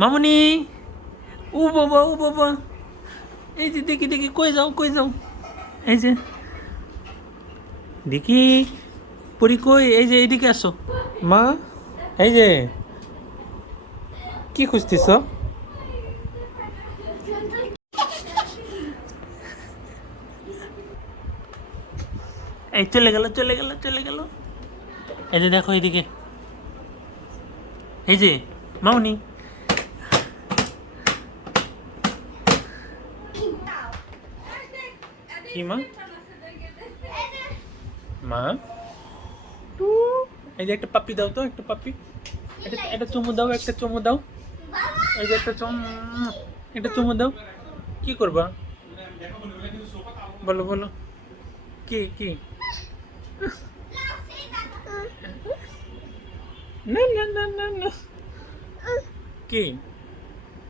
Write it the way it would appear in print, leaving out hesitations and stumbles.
মামুনি, ও বাবা, এই যে দেখি দেখি, কই যাও, এই যে দেখি, পরি কই, এই যে এইদিকে আসো। মা, এই যে কি খুঁজতেছ? এই চলে গেল। এই যে দেখো এইদিকে, এই যে মামুনি, কি মা? মা, এই যে একটা পাপ্পি দাও তো, একটা পাপ্পি, একটা চুমু দাও, একটা চুমু দাও, এই যে একটা চুমু দাও। কি করবা? বলো বলো, কি? না। কি?